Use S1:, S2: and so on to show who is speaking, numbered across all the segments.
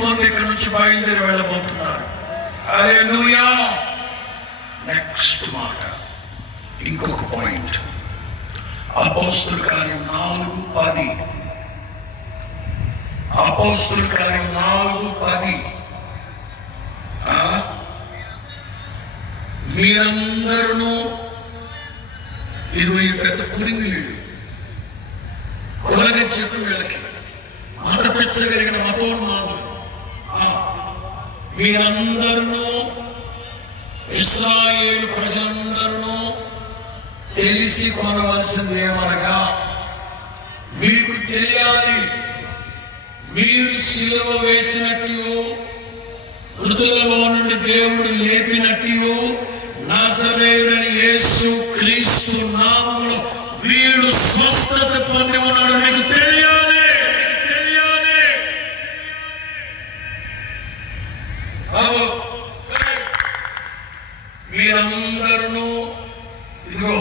S1: తృప్తి ఇక్కడ నుంచి బయలుదేరి వెళ్ళబోతున్నారు. అరే నెక్స్ట్ మాట. ఇంకొక పాయింట్ అపోస్తుల కార్యం నాలుగు పది. అపోస్తుల కార్యం నాలుగు పది. మీరందరూ ఇది ఈ పెద్ద పుడింగి లేడు కొలగ చేతులు వీళ్ళకి. మత పిచ్చగలిగిన మతోన్మాదులు. మీరందరూ ఇస్రాయేల్ ప్రజలందరూ తెలిసి కొనవలసింది ఏమనగా మీకు తెలియాలి మీరు సిలువ వేసినట్టు మృతులలో నుండి దేవుడు లేపినట్టు నాసరేయుడని యేసు క్రీస్తున్నా బాబు మీరందరూ ఇదిగో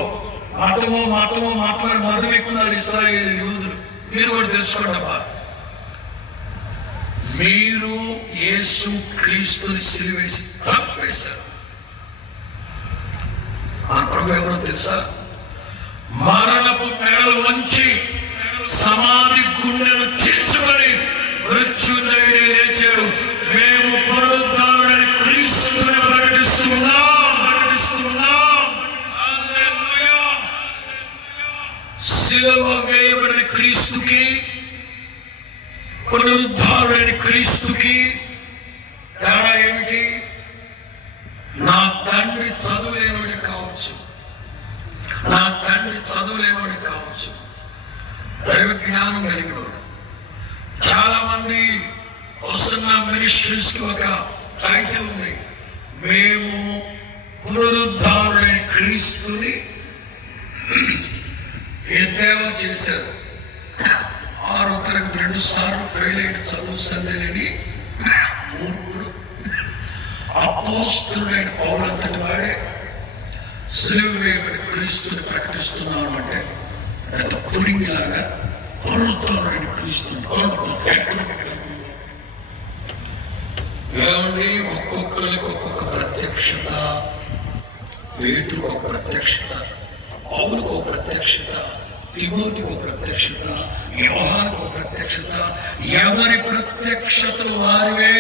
S1: మతము మతము మాత్రమే మతం ఎక్కున్నారు ఇస్రాయేల్ యూదులు. మీరు కూడా తెలుసుకోండి అబ్బా. మీరు యేసు క్రీస్తుని సిలివేసి చంపేశారు. మన ప్రభు ఎవరో తెలుసా? మరణపు మెడలు వంచి సమాధి గుండె సిలువ వేయబడిన క్రీస్తుకి పునరుద్ధారుడైన క్రీస్తుకి తేడా ఏమిటి? నా తండ్రి చదువులేనివాడే కావచ్చు. నా తండ్రి చదువులేనివాడే కావచ్చు. దైవ జ్ఞానం కలిగినవాడు. చాలా మంది వస్తున్న మినిస్ట్రీస్కి ఒక టైటిల్ ఉంది. మేము పునరుద్ధారుడైన క్రీస్తుని చేశారు. ఆరో తరగతి రెండు సార్లు ఫెయిల్ అయిన చదువు సందేలేని మూర్ఖుడు. అపోస్తుడైన పౌరంతటి వాడే సిలువ వేయమని క్రీస్తుని ప్రకటిస్తున్నాను అంటే పెద్ద పుడింగిలాగా పరుతాడైన క్రీస్తుని. ఏమండి? ఒక్కొక్కరికి ఒక్కొక్క ప్రత్యక్షత. పేతులకు ఒక ప్రత్యక్షత. పౌలకు ఒక ప్రత్యక్షత. తిమోతికి ఒక ప్రత్యక్షత యోహానికి ప్రత్యక్షత ఎవరి ప్రత్యక్షతలు వారివే?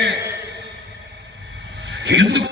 S1: ఎందుకు